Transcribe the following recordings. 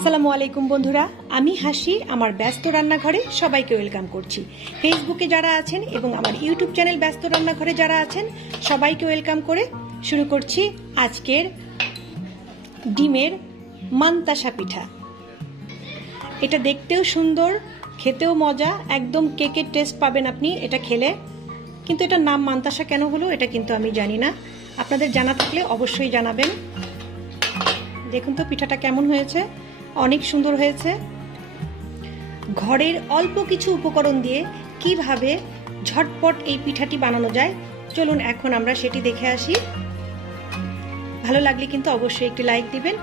আসসালামু আলাইকুম বন্ধুরা, আমি হাসি আমার ব্যস্ত রান্নাঘরে সবাইকে ওয়েলকাম করছি। ফেসবুকে যারা আছেন এবং আমার ইউটিউব চ্যানেল ব্যস্ত রান্নাঘরে যারা আছেন সবাইকে ওয়েলকাম করে শুরু করছি আজকের ডিমের মান্তাসা পিঠা। এটা দেখতেও সুন্দর, খেতেও মজা, একদম কেকের টেস্ট পাবেন আপনি এটা খেলে। কিন্তু এটার নাম মান্তাসা কেন হলো এটা কিন্তু আমি জানি না, আপনাদের জানা থাকলে অবশ্যই জানাবেন। দেখুন তো পিঠাটা কেমন হয়েছে, অনেক সুন্দর হয়েছে। ঘরের অল্প কিছু উপকরণ দিয়ে কিভাবে ঝটপট এই পিঠাটি বানানো যায়, চলুন এখন আমরা সেটি দেখে আসি। ভালো লাগলে কিন্তু অবশ্যই একটি লাইক দিবেন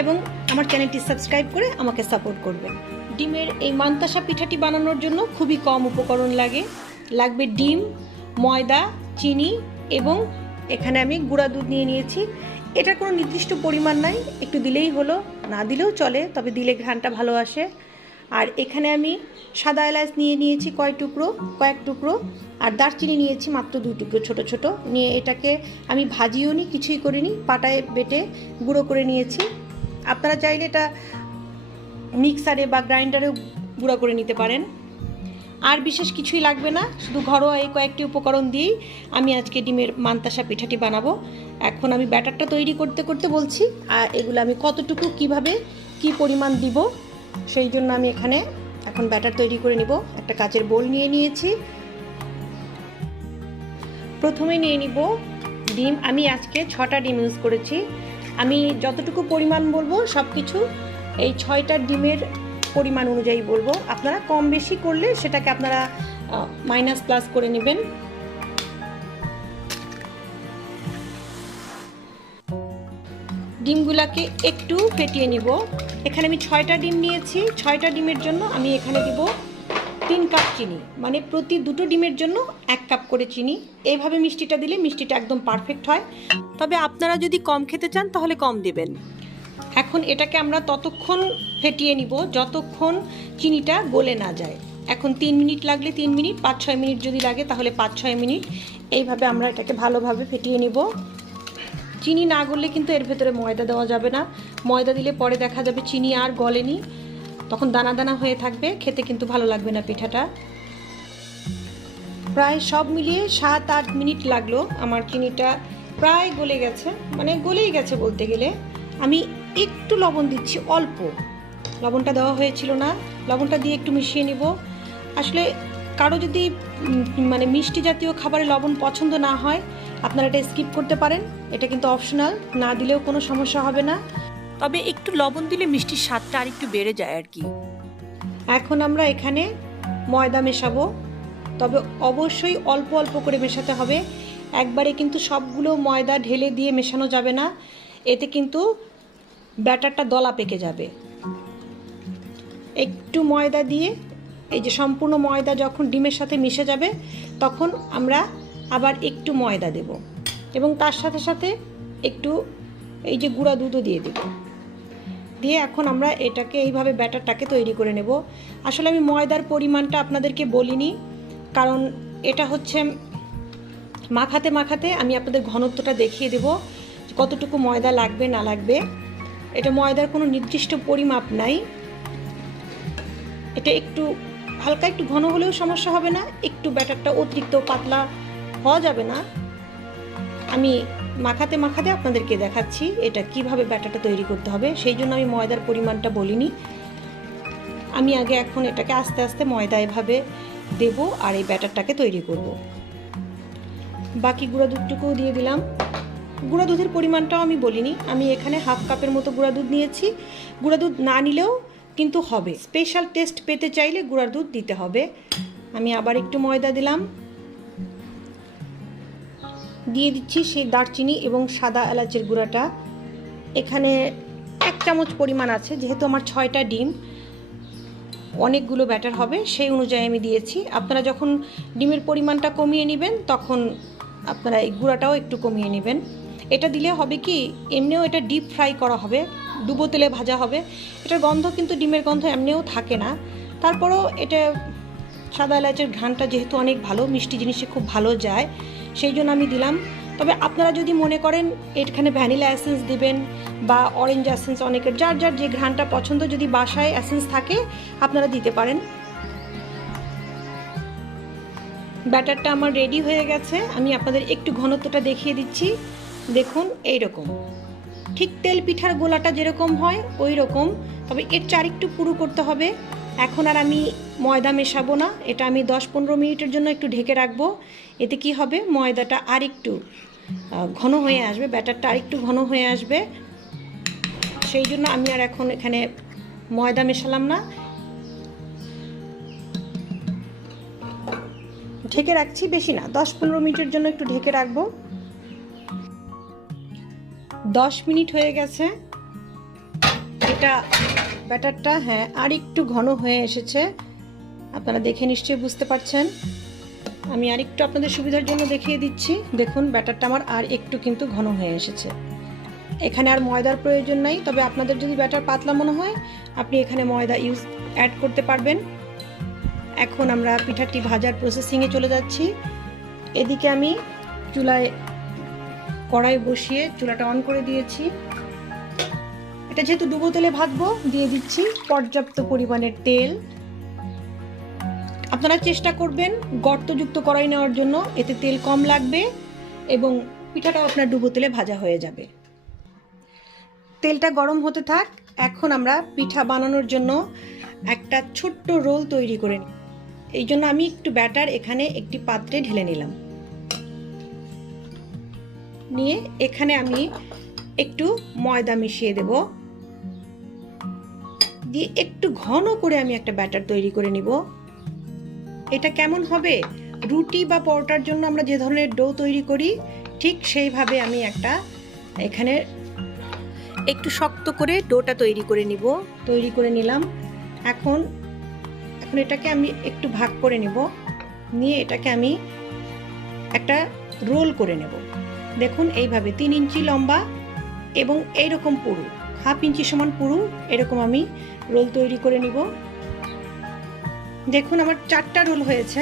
এবং আমার চ্যানেলটি সাবস্ক্রাইব করে আমাকে সাপোর্ট করবেন। ডিমের এই মান্তাসা পিঠাটি বানানোর জন্য খুবই কম উপকরণ লাগবে ডিম, ময়দা, চিনি এবং এখানে আমি গুঁড়া দুধ নিয়ে নিয়েছি। এটার কোনো নির্দিষ্ট পরিমাণ নাই, একটু দিলেই হলো, না দিলেও চলে, তবে দিলে ঘ্রাণটা ভালো আসে। আর এখানে আমি সাদা এলাচ নিয়ে নিয়েছি কয়েক টুকরো, আর দারচিনি নিয়েছি মাত্র 2 টুকরো ছোট ছোট নিয়ে। এটাকে আমি ভাজিও নি, কিছুই করিনি, পাটায় বেটে গুঁড়ো করে নিয়েছি। আপনারা চাইলে এটা মিক্সারে বা গ্রাইন্ডারেও গুঁড়ো করে নিতে পারেন। আর বিশেষ কিছুই লাগবে না, শুধু ঘরোয়া এই কয়েকটি উপকরণ দিয়েই আমি আজকে ডিমের মান্তাসা পিঠাটি বানাবো। এখন আমি ব্যাটারটা তৈরি করতে করতে বলছি, আর এগুলো আমি কতটুকু কিভাবে কি পরিমাণ দিব সেই জন্য আমি এখানে এখন ব্যাটার তৈরি করে নিব। একটা কাচের বোল নিয়ে নিয়েছি। প্রথমে নিয়ে নিব ডিম। আমি আজকে 6টা ডিম ইউজ করেছি। আমি যতটুকু পরিমাণ বলবো সব কিছু এই 6টা ডিমের পরিমাণ অনুযায়ী বলবো। আপনারা কম বেশি করলে সেটাকে আপনারা মাইনাস প্লাস করে নেবেন। ডিমগুলাকে একটু ফেটিয়ে নিব। এখানে আমি 6টা ডিম নিয়েছি। 6টা ডিমের জন্য আমি এখানে দিব 3 কাপ চিনি, মানে প্রতি 2টো ডিমের জন্য 1 কাপ করে চিনি। এইভাবে মিষ্টিটা দিলে মিষ্টিটা একদম পারফেক্ট হয়। তবে আপনারা যদি কম খেতে চান তাহলে কম দেবেন। এখন এটাকে আমরা ততক্ষণ ফেটিয়ে নিব যতক্ষণ চিনিটা গলে না যায়। এখন 3 মিনিট লাগলে 3 মিনিট, 5-6 মিনিট যদি লাগে তাহলে 5-6 মিনিট। এইভাবে আমরা এটাকে ভালোভাবে ফেটিয়ে নিব। চিনি না গললে কিন্তু এর ভেতরে ময়দা দেওয়া যাবে না। ময়দা দিলে পরে দেখা যাবে চিনি আর গলেনি, তখন দানা দানা হয়ে থাকবে, খেতে কিন্তু ভালো লাগবে না পিঠাটা। প্রায় সব মিলিয়ে 7-8 মিনিট লাগলো। আমার চিনিটা প্রায় গলে গেছে, মানে গলেই গেছে বলতে গেলে। আমি একটু লবণ দিচ্ছি, অল্প লবণটা দেওয়া হয়েছিল না, লবণটা দিয়ে একটু মিশিয়ে নিব। আসলে কারো যদি মানে মিষ্টি জাতীয় খাবারে লবণ পছন্দ না হয় আপনারা এটা স্কিপ করতে পারেন, এটা কিন্তু অপশনাল, না দিলেও কোনো সমস্যা হবে না। তবে একটু লবণ দিলে মিষ্টির স্বাদটা আর একটু বেড়ে যায় আর কি। এখন আমরা এখানে ময়দা মেশাবো, তবে অবশ্যই অল্প অল্প করে মেশাতে হবে। একবারে কিন্তু সবগুলো ময়দা ঢেলে দিয়ে মেশানো যাবে না, এতে কিন্তু ব্যাটারটা দলা পেকে যাবে। একটু ময়দা দিয়ে, এই যে সম্পূর্ণ ময়দা যখন ডিমের সাথে মিশে যাবে তখন আমরা আবার একটু ময়দা দেব এবং তার সাথে সাথে একটু এই যে গুঁড়া দুধও দিয়ে দেব। দিয়ে এখন আমরা এটাকে এইভাবে ব্যাটারটাকে তৈরি করে নেব। আসলে আমি ময়দার পরিমাণটা আপনাদেরকে বলিনি, কারণ এটা হচ্ছে মাখাতে মাখাতে আমি আপনাদের ঘনত্বটা দেখিয়ে দেব কতটুকু ময়দা লাগবে না লাগবে। এটা ময়দার কোনো নির্দিষ্ট পরিমাপ নাই। এটা একটু হালকা একটু ঘন হলেও সমস্যা হবে না, একটু ব্যাটারটা অতিরিক্ত পাতলা হওয়া যাবে না। আমি মাখাতে মাখাতে আপনাদেরকে দেখাচ্ছি এটা কিভাবে ব্যাটারটা তৈরি করতে হবে, সেই জন্য আমি ময়দার পরিমাণটা বলিনি। আমি আগে এখন এটাকে আস্তে আস্তে ময়দা এভাবে দেব আর এই ব্যাটারটাকে তৈরি করব। বাকি গুঁড়া দুধটুকুও দিয়ে দিলাম। গুঁড়া দুধের পরিমাণটাও আমি বলিনি, আমি এখানে 1/2 কাপের মতো গুঁড়া দুধ নিয়েছি। গুঁড়া দুধ না নিলেও কিন্তু হবে, স্পেশাল টেস্ট পেতে চাইলে গুঁড়া দুধ দিতে হবে। আমি আবার একটু ময়দা দিলাম, দিয়ে দিচ্ছি সেই দারচিনি এবং সাদা এলাচের গুঁড়াটা। এখানে 1 চামচ পরিমাণ আছে, যেহেতু আমার 6টা ডিম অনেকগুলো ব্যাটার হবে সেই অনুযায়ী আমি দিয়েছি। আপনারা যখন ডিমের পরিমাণটা কমিয়ে নেবেন তখন আপনারা এই গুঁড়াটাও একটু কমিয়ে নেবেন। এটা দিলে হবে কি, এমনিও এটা ডিপ ফ্রাই করা হবে, ডুবো তেলে ভাজা হবে, এটার গন্ধ কিন্তু ডিমের গন্ধ এমনিও থাকে না। তারপরও এটা সাদা এলাচের ঘ্রাণটা যেহেতু অনেক ভালো, মিষ্টি জিনিসে খুব ভালো যায়, সেই জন্য আমি দিলাম। তবে আপনারা যদি মনে করেন এখানে ভ্যানিলা এসেন্স দিবেন বা অরেঞ্জ এসেন্স, অনেকের যার যার যে ঘ্রাণটা পছন্দ, যদি বাসায় এসেন্স থাকে আপনারা দিতে পারেন। ব্যাটারটা আমার রেডি হয়ে গেছে। আমি আপনাদের একটু ঘনত্বটা দেখিয়ে দিচ্ছি। দেখুন এইরকম, ঠিক তেল পিঠার গোলাটা যেরকম হয় ওই রকম, তবে এর চার একটু পুরু করতে হবে। এখন আর আমি ময়দা মেশাবো না, এটা আমি 10-15 মিনিটের জন্য একটু ঢেকে রাখবো। এতে কি হবে, ময়দাটা আর একটু ঘন হয়ে আসবে, ব্যাটারটা আর একটু ঘন হয়ে আসবে। সেই জন্য আমি আর এখন এখানে ময়দা মেশালাম না, ঢেকে রাখছি। বেশি না, 10-15 মিনিটের জন্য একটু ঢেকে রাখবো। 10 মিনিট হয়ে গেছে। এটা ব্যাটারটা হ্যাঁ আর একটু ঘন হয়ে এসেছে, আপনারা দেখে নিশ্চয়ই বুঝতে পারছেন। আমি আর একটু আপনাদের সুবিধার জন্য দেখিয়ে দিচ্ছি। দেখুন ব্যাটারটা আমার আর একটু কিন্তু ঘন হয়ে এসেছে। এখানে আর ময়দার প্রয়োজন নাই, তবে আপনাদের যদি ব্যাটার পাতলা মনে হয় আপনি এখানে ময়দা অ্যাড করতে পারবেন। এখন আমরা পিঠাটি ভাজার প্রসেসিংয়ে চলে যাচ্ছি। এদিকে আমি চুলায় কড়াই বসিয়ে চুলাটা অন করে দিয়েছি। এটা যেহেতু ডুবো তেলে ভাজবো, দিয়ে দিচ্ছি পর্যাপ্ত পরিমাণের তেল। আপনারা চেষ্টা করবেন গর্তযুক্ত কড়াই নেওয়ার জন্য, এতে তেল কম লাগবে এবং পিঠাটাও আপনার ডুবো তেলে ভাজা হয়ে যাবে। তেলটা গরম হতে থাক। এখন আমরা পিঠা বানানোর জন্য একটা ছোট্ট রোল তৈরি করে নিই। এই জন্য আমি একটু ব্যাটার এখানে একটি পাত্রে ঢেলে নিলাম। নিয়ে এখানে আমি একটু ময়দা মিশিয়ে দেব, দিয়ে একটু ঘন করে আমি একটা ব্যাটার তৈরি করে নিব। এটা কেমন হবে, রুটি বা পরোটার জন্য আমরা যে ধরনের ডো তৈরি করি ঠিক সেইভাবে আমি একটা এখানে একটু শক্ত করে ডোটা তৈরি করে নিব। তৈরি করে নিলাম। এখন এটাকে আমি একটু ভাগ করে নেব, নিয়ে এটাকে আমি একটা রোল করে নেব। দেখুন এইভাবে 3 ইঞ্চি লম্বা এবং এইরকম পুরু, 1/2 ইঞ্চি সমান পুরু, এরকম আমি রোল তৈরি করে নিব। দেখুন আমার 4টা রোল হয়েছে।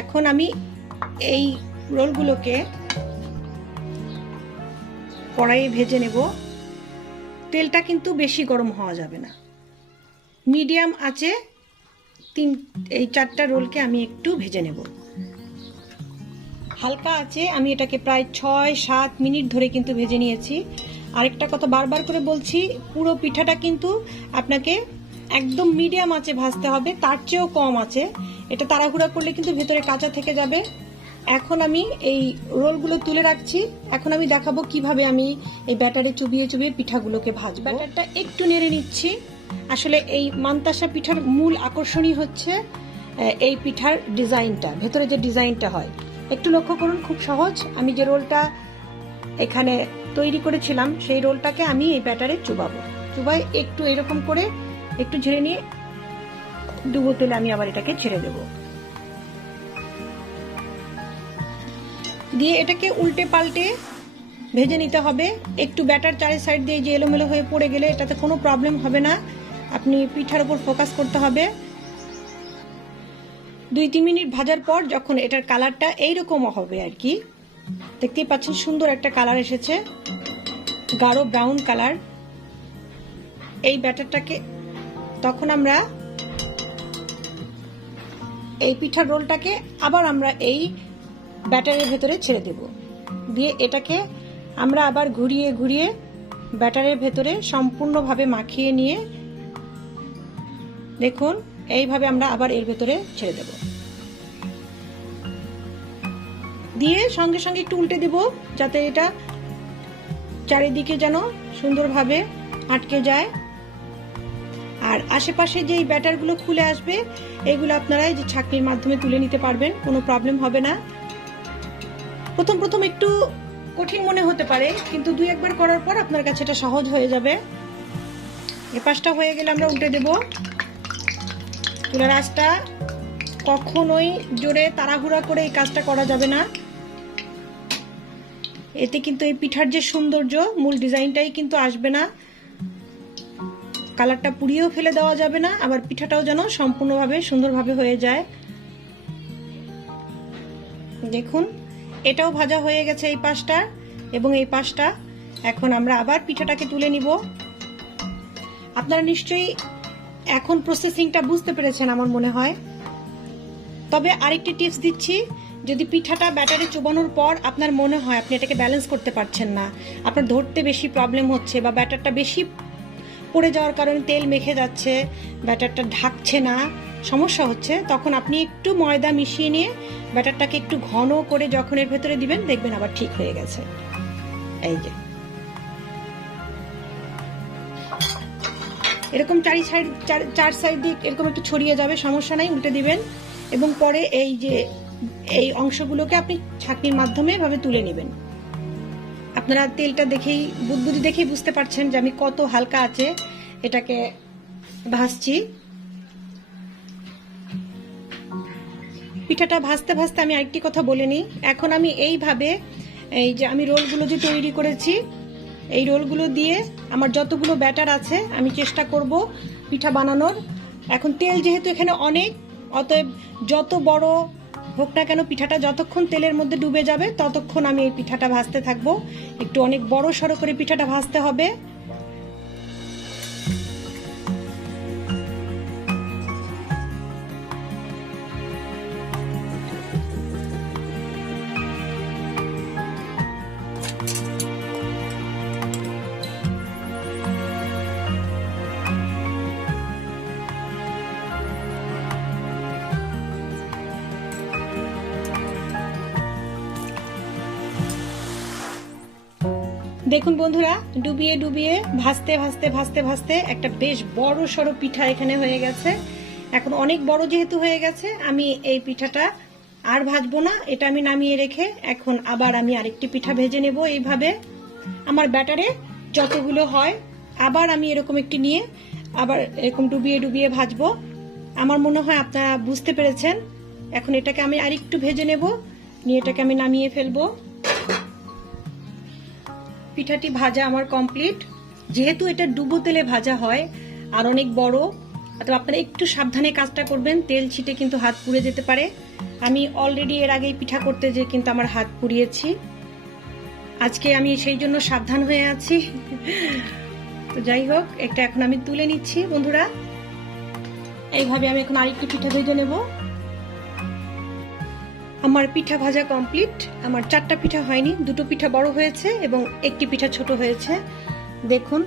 এখন আমি এই রোলগুলোকে কড়াইয়ে ভেজে নেব। তেলটা কিন্তু বেশি গরম হওয়া যাবে না, মিডিয়াম আঁচে এই 4টা রোলকে আমি একটু ভেজে নেব। হালকা আছে, আমি এটাকে প্রায় 6-7 মিনিট ধরে কিন্তু ভেজে নিয়েছি। আরেকটা কথা বারবার করে বলছি, পুরো পিঠাটা কিন্তু আপনাকে একদম মিডিয়াম আঁচে ভাজতে হবে, তার চেয়েও কম আছে। এটা তাড়াহুড়া করলে কিন্তু ভেতরে কাঁচা থেকে যাবে। এখন আমি এই রোলগুলো তুলে রাখছি। এখন আমি দেখাবো কিভাবে আমি এই ব্যাটারে চুবিয়ে চুবিয়ে পিঠাগুলোকে ভাজবো। ব্যাটারটা একটু নেড়ে নিচ্ছি। আসলে এই মান্তাসা পিঠার মূল আকর্ষণই হচ্ছে এই পিঠার ডিজাইনটা, ভেতরে যে ডিজাইনটা হয়। একটু লক্ষ্য করুন, খুব সহজ। আমি যে রোলটা এখানে তৈরি করেছিলাম সেই রোলটাকে আমি এই ব্যাটারে চুবাই একটু এরকম করে একটু ঝেড়ে নিয়ে ডুবো তেলে আমি আবার এটাকে ছেড়ে দেব। দিয়ে এটাকে উল্টে পাল্টে ভেজে নিতে হবে। একটু ব্যাটার চারি সাইড দিয়ে যে এলোমেলো হয়ে পড়ে গেলে এটাতে কোনো প্রবলেম হবে না, আপনি পিঠার উপর ফোকাস করতে হবে। 2-3 মিনিট ভাজার পর যখন এটার কালারটা এইরকম হবে আর কি, দেখতেই পাচ্ছেন সুন্দর একটা কালার এসেছে, গাঢ় ব্রাউন কালার। এই ব্যাটারটাকে তখন আমরা এই পিঠার রোলটাকে আবার আমরা এই ব্যাটারের ভেতরে ছেড়ে দেব। দিয়ে এটাকে আমরা আবার ঘুরিয়ে ঘুরিয়ে ব্যাটারের ভেতরে সম্পূর্ণভাবে মাখিয়ে নিয়ে দেখুন এইভাবে আমরা আবার এর ভেতরে ছেড়ে দেব। দিয়ে সঙ্গে সঙ্গে একটু উল্টে দেব, যাতে এটা চারিদিকে যেন সুন্দরভাবে আটকে যায়। আর আশেপাশে যে ব্যাটারগুলো খুলে আসবে এগুলো আপনারা এই যে ছাঁকনির মাধ্যমে তুলে নিতে পারবেন, কোনো প্রবলেম হবে না। প্রথম একটু কঠিন মনে হতে পারে, কিন্তু 2-1 বার করার পর আপনার কাছে এটা সহজ হয়ে যাবে। এই পাশটা হয়ে গেলে আমরা উল্টে দেব। চুলার আঁচটা কখনোই জোরে তাড়াহুড়া করে এই কাজটা করা যাবে না, এতে কিন্তু এই পিঠার যে সৌন্দর্য মূল ডিজাইনটাই কিন্তু আসবে না। কালারটা পুড়িয়েও ফেলে দেওয়া যাবে না, আবার পিঠাটাও যেন সম্পূর্ণভাবে সুন্দরভাবে হয়ে যায়। দেখুন এটাও ভাজা হয়ে গেছে এই পাশটা, এবং এই পাশটা এখন আমরা আবার পিঠাটাকে তুলে নিব। আপনারা নিশ্চয়ই এখন প্রসেসিংটা বুঝতে পেরেছেন আমার মনে হয়। তবে আরেকটি টিপস দিচ্ছি, যদি পিঠাটা ব্যাটারে চোবানোর পর আপনার মনে হয় আপনি এটাকে ব্যালেন্স করতে পারছেন না, আপনার ধরতে বেশি প্রবলেম হচ্ছে বা ব্যাটারটা বেশি পড়ে যাওয়ার কারণে তেল মেখে যাচ্ছে, ব্যাটারটা ঢাকছে না, সমস্যা হচ্ছে, তখন আপনি একটু ময়দা মিশিয়ে নিয়ে ব্যাটারটাকে একটু ঘন করে যখন এর ভেতরে দিবেন দেখবেন আবার ঠিক হয়ে গেছে। এই যে এরকম চার সাইড দিয়ে এরকম একটু ছড়িয়ে যাবে, সমস্যা নাই, উল্টে দিবেন এবং পরে এই যে এই অংশগুলোকে আপনি ছাঁকনির মাধ্যমে এভাবে তুলে নেবেন। আপনারা তেলটা দেখেই বুদবুদি দেখেই বুঝতে পারছেন যে আমি কত হালকা আছে এটাকে ভাজছি। পিঠাটা ভাজতে ভাজতে আমি আরেকটি কথা বলে নিই। এখন আমি এইভাবে এই যে আমি রোলগুলো যে তৈরি করেছি, এই রোলগুলো দিয়ে আমার যতগুলো ব্যাটার আছে আমি চেষ্টা করব পিঠা বানানোর। এখন তেল যেহেতু এখানে অনেক, অতএব যত বড় হোক না কেন পিঠাটা যতক্ষণ তেলের মধ্যে ডুবে যাবে ততক্ষণ আমি এই পিঠাটা ভাজতে থাকবো। একটু অনেক বড় সড়ো করে পিঠাটা ভাজতে হবে। দেখুন বন্ধুরা, ডুবিয়ে ডুবিয়ে ভাজতে ভাজতে ভাজতে ভাজতে একটা বেশ বড় সড়ো পিঠা এখানে হয়ে গেছে। এখন অনেক বড় যেহেতু হয়ে গেছে, আমি এই পিঠাটা আর ভাজবো না, এটা আমি নামিয়ে রেখে এখন আবার আমি আরেকটি পিঠা ভেজে নেব। এইভাবে আমার ব্যাটারে যতগুলো হয় আবার আমি এরকম একটি নিয়ে আবার এরকম ডুবিয়ে ডুবিয়ে ভাজবো। আমার মনে হয় আপনারা বুঝতে পেরেছেন। এখন এটাকে আমি আরেকটু ভেজে নেব, নিয়ে এটাকে আমি নামিয়ে ফেলবো। পিঠাটি ভাজা আমার কমপ্লিট। যেহেতু এটা ডুবো তেলে ভাজা হয় আর অনেক বড়, অথবা আপনারা একটু সাবধানে কাজটা করবেন, তেল ছিটে কিন্তু হাত পুড়ে যেতে পারে। আমি অলরেডি এর আগেই পিঠা করতে যে কিন্তু আমার হাত পুড়িয়েছি, আজকে আমি সেই জন্য সাবধান হয়ে আছি। তো যাই হোক, এটা এখন আমি তুলে নিচ্ছি বন্ধুরা। এইভাবে আমি এখন আরেকটি পিঠা ভেজে নেব। আমার পিঠা ভাজা কমপ্লিট। আমার 4টা পিঠা হয়নি, 2টো পিঠা বড় হয়েছে এবং একটি পিঠা ছোট হয়েছে। দেখুন,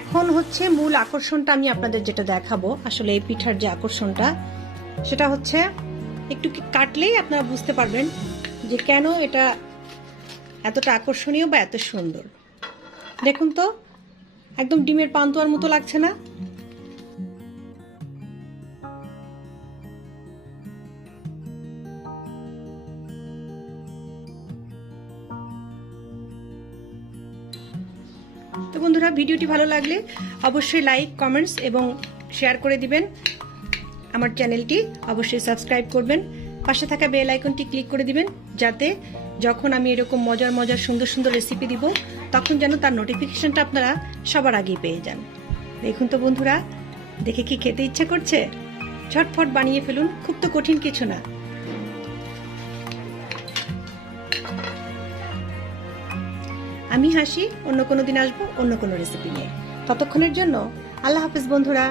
এখন হচ্ছে মূল আকর্ষণটা আমি আপনাদের যেটা দেখাবো, আসলে এই পিঠার যে আকর্ষণটা সেটা হচ্ছে একটু কাটলেই আপনারা বুঝতে পারবেন যে কেন এটা এতটা আকর্ষণীয় বা এত সুন্দর। দেখুন তো, একদম ডিমের পান্তুয়ার মতো লাগছে না? তো বন্ধুরা, ভিডিওটি ভালো লাগলে অবশ্যই লাইক, কমেন্টস এবং শেয়ার করে দিবেন। আমার চ্যানেলটি অবশ্যই সাবস্ক্রাইব করবেন। পাশে থাকা বেল আইকনটি ক্লিক করে দিবেন, যাতে যখন আমি এরকম মজার মজার সুন্দর সুন্দর রেসিপি দিব তখন যেন তার নোটিফিকেশনটা আপনারা সবার আগেই পেয়ে যান। দেখুন তো বন্ধুরা, দেখে কি খেতে ইচ্ছে করছে? ঝটফট বানিয়ে ফেলুন, খুব তো কঠিন কিছু না। আমি হাসি, অন্য কোনো দিন আসবো অন্য কোনো রেসিপি নিয়ে। ততক্ষণের জন্য আল্লাহ হাফেজ বন্ধুরা।